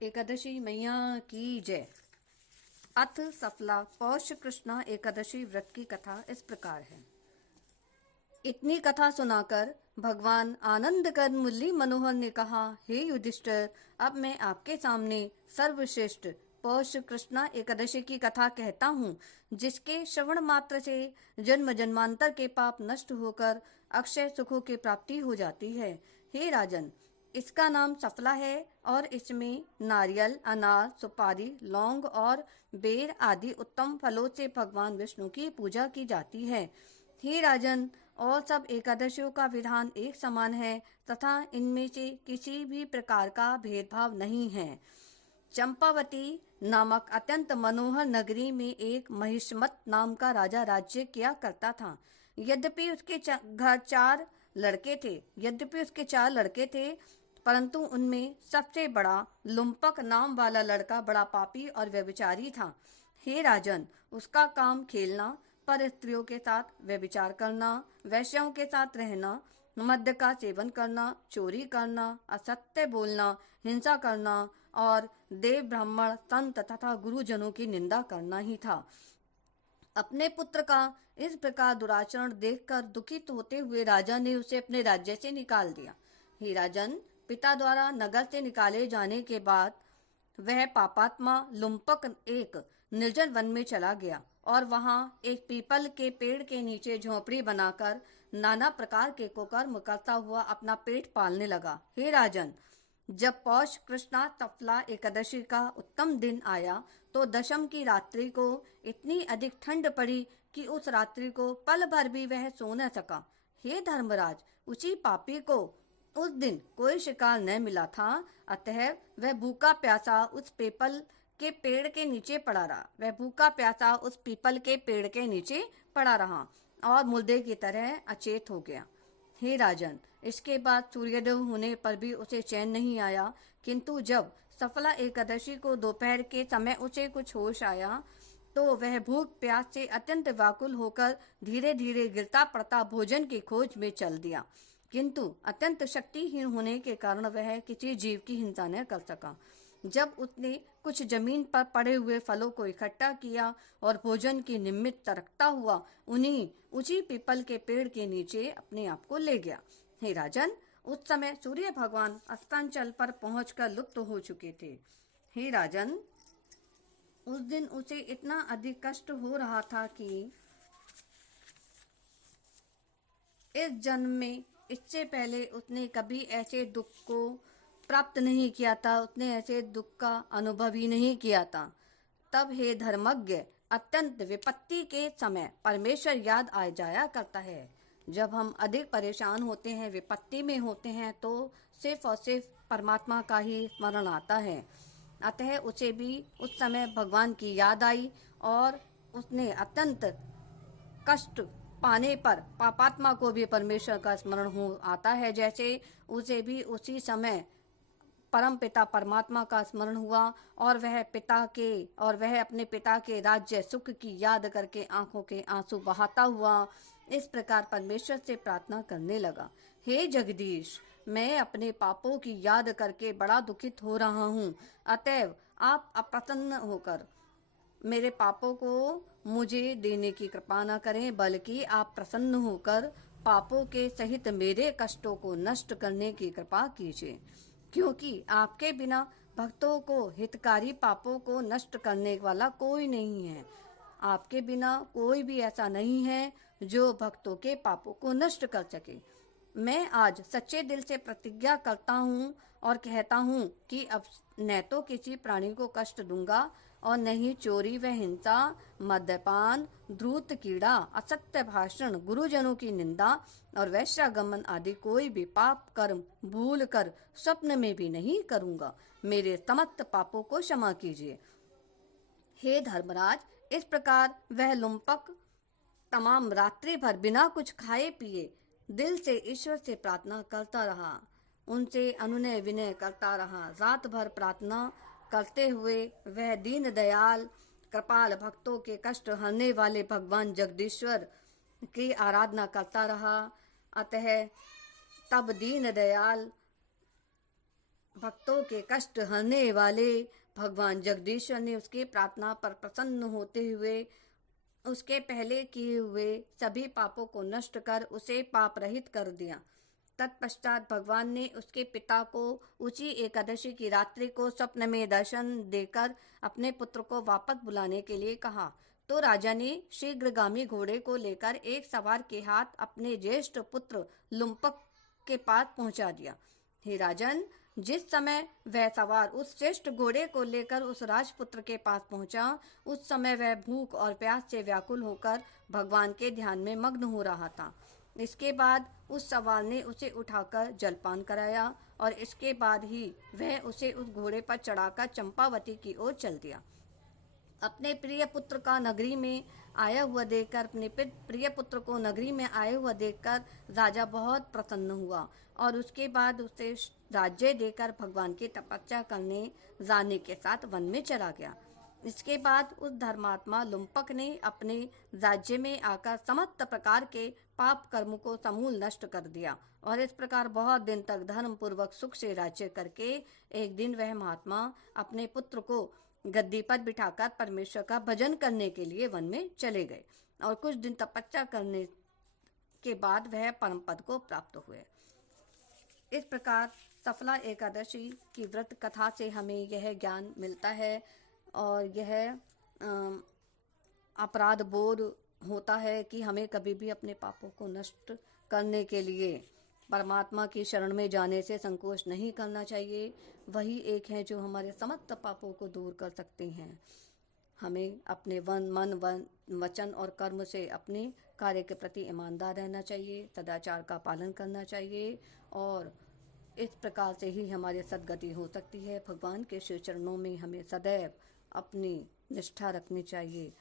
एकादशी मैया की जय। अथ सफला पौष कृष्णा एकादशी व्रत की कथा इस प्रकार है। इतनी कथा सुनाकर भगवान आनंद कर मुरली मनोहर ने कहा, हे युधिष्ठिर, अब मैं आपके सामने सर्वश्रेष्ठ पौष कृष्णा एकादशी की कथा कहता हूँ, जिसके श्रवण मात्र से जन्म जन्मांतर के पाप नष्ट होकर अक्षय सुखों की प्राप्ति हो जाती है। हे राजन, इसका नाम सफला है और इसमें नारियल, अनार, सुपारी, लौंग और बेर आदि उत्तम फलों से भगवान विष्णु की पूजा की जाती है। हे राजन, और सब एकादशियों का विधान एक समान है तथा इनमें से किसी भी प्रकार का भेदभाव नहीं है। चंपावती नामक अत्यंत मनोहर नगरी में एक महिष्मत नाम का राजा राज्य किया करता था। यद्यपि उसके चार लड़के थे, परंतु उनमें सबसे बड़ा लुम्पक नाम वाला लड़का बड़ा पापी और व्यभिचारी था। हे राजन, उसका काम खेलना, पर स्त्रियों के साथ व्यभिचार करना, वैश्यों के साथ रहना, मद्य का सेवन करना, चोरी करना, असत्य बोलना, हिंसा करना और देव, ब्राह्मण, संत तथा गुरुजनों की निंदा करना ही था। अपने पुत्र का इस प्रकार दुराचरण देखकर दुखित होते हुए राजा ने उसे अपने राज्य से निकाल दिया। हे राजन, पिता द्वारा नगर से निकाले जाने के बाद वह पापात्मा लुम्पक एक निर्जन वन में चला गया और वहां एक पीपल के पेड़ के नीचे झोपड़ी बनाकर नाना प्रकार के कुकर्म करता हुआ अपना पेट पालने लगा। हे राजन, जब पौष कृष्णा सफला एकादशी का उत्तम दिन आया तो दशम की रात्रि को इतनी अधिक ठंड पड़ी कि उस रात्रि को पल भर भी वह सो न सका। हे धर्मराज, उसी पापी को उस दिन कोई शिकार न मिला था, अतः वह भूखा प्यासा उस पीपल के पेड़ के नीचे पड़ा रहा और मुर्दे की तरह अचेत हो गया। हे राजन, इसके बाद सूर्योदय होने पर भी उसे चैन नहीं आया, किंतु जब सफला एकादशी को दोपहर के समय उसे कुछ होश आया तो वह भूख प्यास से अत्यंत व्याकुल होकर धीरे धीरे गिरता पड़ता भोजन की खोज में चल दिया, किंतु अत्यंत शक्तिहीन होने के कारण वह किसी जीव की हिंसा न कर सका। जब उसने कुछ जमीन पर पड़े हुए फलों को इकट्ठा किया और भोजन की निमित्त रखता हुआ उसी पीपल के पेड़ के नीचे अपने आप को ले गया। हे राजन, उस समय सूर्य भगवान अस्तांचल पर पहुंचकर लुप्त हो चुके थे। हे राजन, उस दिन उसे इतना अधिक कष्ट हो रहा था कि इस जन्म में इससे पहले उसने कभी ऐसे दुख को प्राप्त नहीं किया था, उसने ऐसे दुख का अनुभव ही नहीं किया था। तब हे धर्मज्ञ, अत्यंत विपत्ति के समय परमेश्वर याद आ जाया करता है। जब हम अधिक परेशान होते हैं, विपत्ति में होते हैं, तो सिर्फ और सिर्फ परमात्मा का ही स्मरण आता है। अतः उसे भी उस समय भगवान की याद आई और उसने अत्यंत कष्ट पाने पर पापात्मा को भी परमेश्वर का स्मरण हो आता है। जैसे उसे भी उसी समय परम पिता परमात्मा का स्मरण हुआ और वह अपने पिता के राज्य सुख की याद करके आंखों के आंसू बहाता हुआ इस प्रकार परमेश्वर से प्रार्थना करने लगा, हे जगदीश, मैं अपने पापों की याद करके बड़ा दुखित हो रहा हूँ, अतएव आप अप्रसन्न होकर मेरे पापों को मुझे देने की कृपा न करें, बल्कि आप प्रसन्न होकर पापों के सहित मेरे कष्टों को नष्ट करने की कृपा कीजिए, क्योंकि आपके बिना भक्तों को हितकारी पापों को नष्ट करने वाला कोई नहीं है। आपके बिना कोई भी ऐसा नहीं है जो भक्तों के पापों को नष्ट कर सके। मैं आज सच्चे दिल से प्रतिज्ञा करता हूँ और कहता हूँ कि अब न तो किसी प्राणी को कष्ट दूंगा और न ही चोरी व हिंसा, मद्यपान, धूर्त कीड़ा, असत्य भाषण, गुरुजनों की निंदा और वैश्यागमन आदि कोई भी पाप कर्म भूल कर स्वप्न में भी नहीं करूंगा। मेरे समस्त पापों को क्षमा कीजिए। हे धर्मराज, इस प्रकार वह लुम्पक तमाम रात्रि भर बिना कुछ खाए पिए दिल से ईश्वर से प्रार्थना करता रहा, उनसे अनुनय विनय करता रहा। रात भर प्रार्थना करते हुए वह दीन दयाल कृपाल भक्तों के कष्ट हरने वाले भगवान जगदीश्वर की आराधना करता रहा। अतः तब दीन दयाल भक्तों के कष्ट हरने वाले भगवान जगदीश्वर ने उसकी प्रार्थना पर प्रसन्न होते हुए उसके पहले किए हुए सभी पापों को नष्ट कर उसे पाप रहित कर दिया। तत्पश्चात भगवान ने उसके पिता को ऊंची एकादशी की रात्रि को स्वप्न में दर्शन देकर अपने पुत्र को वापस बुलाने के लिए कहा। तो राजा ने शीघ्रगामी घोड़े को लेकर एक सवार के हाथ अपने ज्येष्ठ पुत्र लुम्पक के पास पहुंचा दिया। हे राजन, जिस समय वह सवार उस श्रेष्ठ घोड़े को लेकर उस राजपुत्र के पास पहुंचा, उस समय वह भूख और प्यास से व्याकुल होकर भगवान के ध्यान में मग्न हो रहा था। इसके बाद उस सवार ने उसे उठाकर जलपान कराया और इसके बाद ही वह उसे उस घोड़े पर चढ़ाकर चंपावती की ओर चल दिया। अपने प्रिय पुत्र का नगरी में आया हुआ देखकर अपने प्रिय पुत्र को नगरी में आए हुआ देखकर राजा बहुत प्रसन्न हुआ और उसके बाद उसे राज्य देकर भगवान की तपस्या करने रानी के साथ वन में चला गया। इसके बाद उस धर्मात्मा लुम्पक ने अपने राज्य में आकर समस्त प्रकार के पाप कर्म को समूल नष्ट कर दिया और इस प्रकार बहुत दिन तक धर्म पूर्वक सुख से राज्य करके एक दिन वह महात्मा अपने पुत्र को गद्दी पर बिठाकर परमेश्वर का भजन करने के लिए वन में चले गए और कुछ दिन तपस्या करने के बाद वह परम पद को प्राप्त हुए। इस प्रकार सफला एकादशी की व्रत कथा से हमें यह ज्ञान मिलता है और यह अपराध बोध होता है कि हमें कभी भी अपने पापों को नष्ट करने के लिए परमात्मा की शरण में जाने से संकोच नहीं करना चाहिए। वही एक है जो हमारे समस्त पापों को दूर कर सकते हैं। हमें अपने मन वचन और कर्म से अपने कार्य के प्रति ईमानदार रहना चाहिए, सदाचार का पालन करना चाहिए और इस प्रकार से ही हमारी सद्गति हो सकती है। भगवान के श्री चरणों में हमें सदैव अपनी निष्ठा रखनी चाहिए।